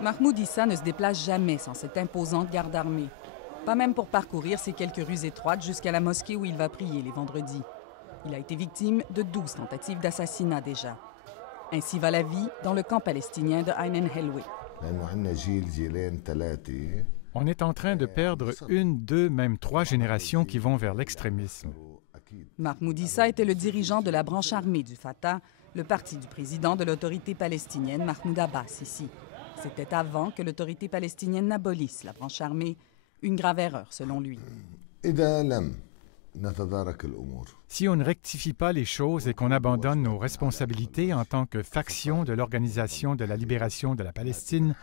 Mahmoud Issa ne se déplace jamais sans cette imposante garde armée. Pas même pour parcourir ces quelques rues étroites jusqu'à la mosquée où il va prier les vendredis. Il a été victime de 12 tentatives d'assassinat déjà. Ainsi va la vie dans le camp palestinien de Ain el-Helwe. On est en train de perdre 1, 2, même 3 générations qui vont vers l'extrémisme. Mahmoud Issa était le dirigeant de la branche armée du Fatah, le parti du président de l'autorité palestinienne Mahmoud Abbas ici. C'était avant que l'autorité palestinienne n'abolisse la branche armée, une grave erreur selon lui. Si on ne rectifie pas les choses et qu'on abandonne nos responsabilités en tant que faction de l'Organisation de la libération de la Palestine,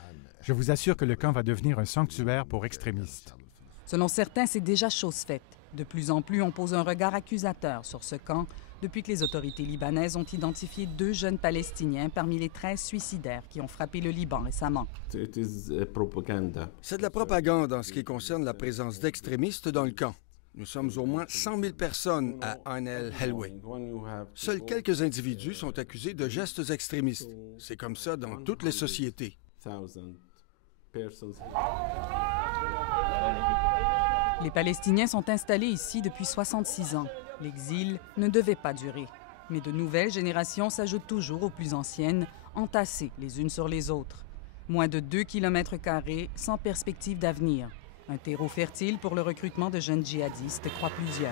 je vous assure que le camp va devenir un sanctuaire pour extrémistes. Selon certains, c'est déjà chose faite. De plus en plus, on pose un regard accusateur sur ce camp depuis que les autorités libanaises ont identifié 2 jeunes Palestiniens parmi les 13 suicidaires qui ont frappé le Liban récemment. C'est de la propagande en ce qui concerne la présence d'extrémistes dans le camp. Nous sommes au moins 100 000 personnes à Ain el-Helwe. Seuls quelques individus sont accusés de gestes extrémistes. C'est comme ça dans toutes les sociétés. Les Palestiniens sont installés ici depuis 66 ans. L'exil ne devait pas durer. Mais de nouvelles générations s'ajoutent toujours aux plus anciennes, entassées les unes sur les autres. Moins de 2 km² sans perspective d'avenir. Un terreau fertile pour le recrutement de jeunes djihadistes, croient plusieurs.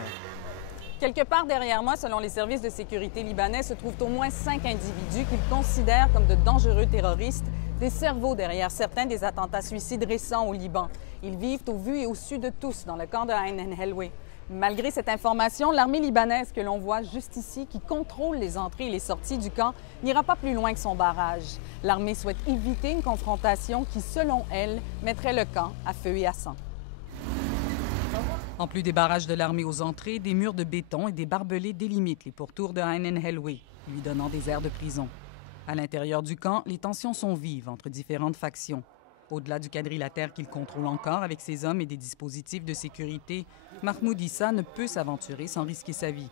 Quelque part derrière moi, selon les services de sécurité libanais, se trouvent au moins 5 individus qu'ils considèrent comme de dangereux terroristes, des cerveaux derrière certains des attentats suicides récents au Liban. Ils vivent au vu et au su de tous dans le camp de Ain el-Helwe. Malgré cette information, l'armée libanaise que l'on voit juste ici, qui contrôle les entrées et les sorties du camp, n'ira pas plus loin que son barrage. L'armée souhaite éviter une confrontation qui, selon elle, mettrait le camp à feu et à sang. En plus des barrages de l'armée aux entrées, des murs de béton et des barbelés délimitent les pourtours de Ain el-Helwe, lui donnant des airs de prison. À l'intérieur du camp, les tensions sont vives entre différentes factions. Au-delà du quadrilatère qu'il contrôle encore avec ses hommes et des dispositifs de sécurité, Mahmoud Issa ne peut s'aventurer sans risquer sa vie.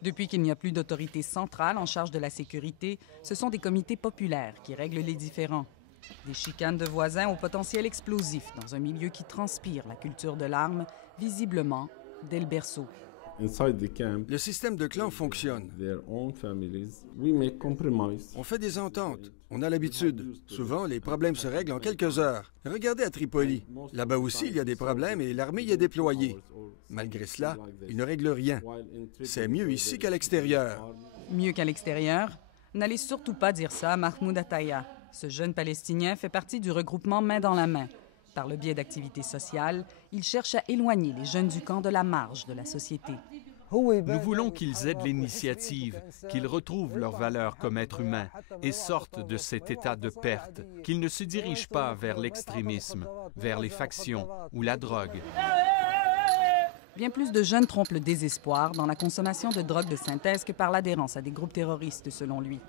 Depuis qu'il n'y a plus d'autorité centrale en charge de la sécurité, ce sont des comités populaires qui règlent les différends. Des chicanes de voisins au potentiel explosif dans un milieu qui transpire la culture de l'arme, visiblement dès le berceau. Le système de clan fonctionne. On fait des ententes. On a l'habitude. Souvent, les problèmes se règlent en quelques heures. Regardez à Tripoli. Là-bas aussi, il y a des problèmes et l'armée y est déployée. Malgré cela, ils ne règlent rien. C'est mieux ici qu'à l'extérieur. Mieux qu'à l'extérieur? N'allez surtout pas dire ça à Mahmoud Attaya. Ce jeune Palestinien fait partie du regroupement Main dans la main. Par le biais d'activités sociales, il cherche à éloigner les jeunes du camp de la marge de la société. Nous voulons qu'ils aient de l'initiative, qu'ils retrouvent leurs valeurs comme êtres humains et sortent de cet état de perte, qu'ils ne se dirigent pas vers l'extrémisme, vers les factions ou la drogue. Bien plus de jeunes trompent le désespoir dans la consommation de drogues de synthèse que par l'adhérence à des groupes terroristes, selon lui.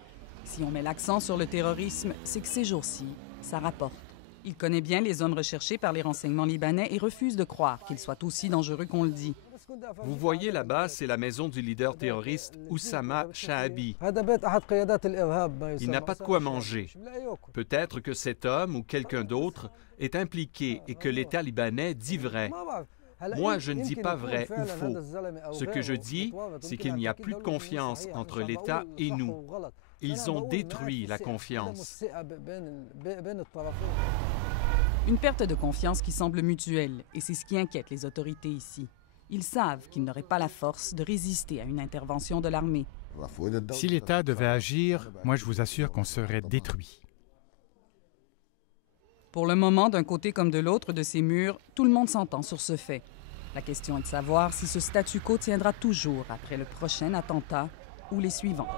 Si on met l'accent sur le terrorisme, c'est que ces jours-ci, ça rapporte. Il connaît bien les hommes recherchés par les renseignements libanais et refuse de croire qu'ils soient aussi dangereux qu'on le dit. Vous voyez là-bas, c'est la maison du leader terroriste Oussama Shaabi. Il n'a pas de quoi manger. Peut-être que cet homme ou quelqu'un d'autre est impliqué et que l'État libanais dit vrai. Moi, je ne dis pas vrai ou faux. Ce que je dis, c'est qu'il n'y a plus de confiance entre l'État et nous. Ils ont détruit la confiance. Une perte de confiance qui semble mutuelle, et c'est ce qui inquiète les autorités ici. Ils savent qu'ils n'auraient pas la force de résister à une intervention de l'armée. Si l'État devait agir, moi je vous assure qu'on serait détruit. Pour le moment, d'un côté comme de l'autre de ces murs, tout le monde s'entend sur ce fait. La question est de savoir si ce statu quo tiendra toujours après le prochain attentat ou les suivants.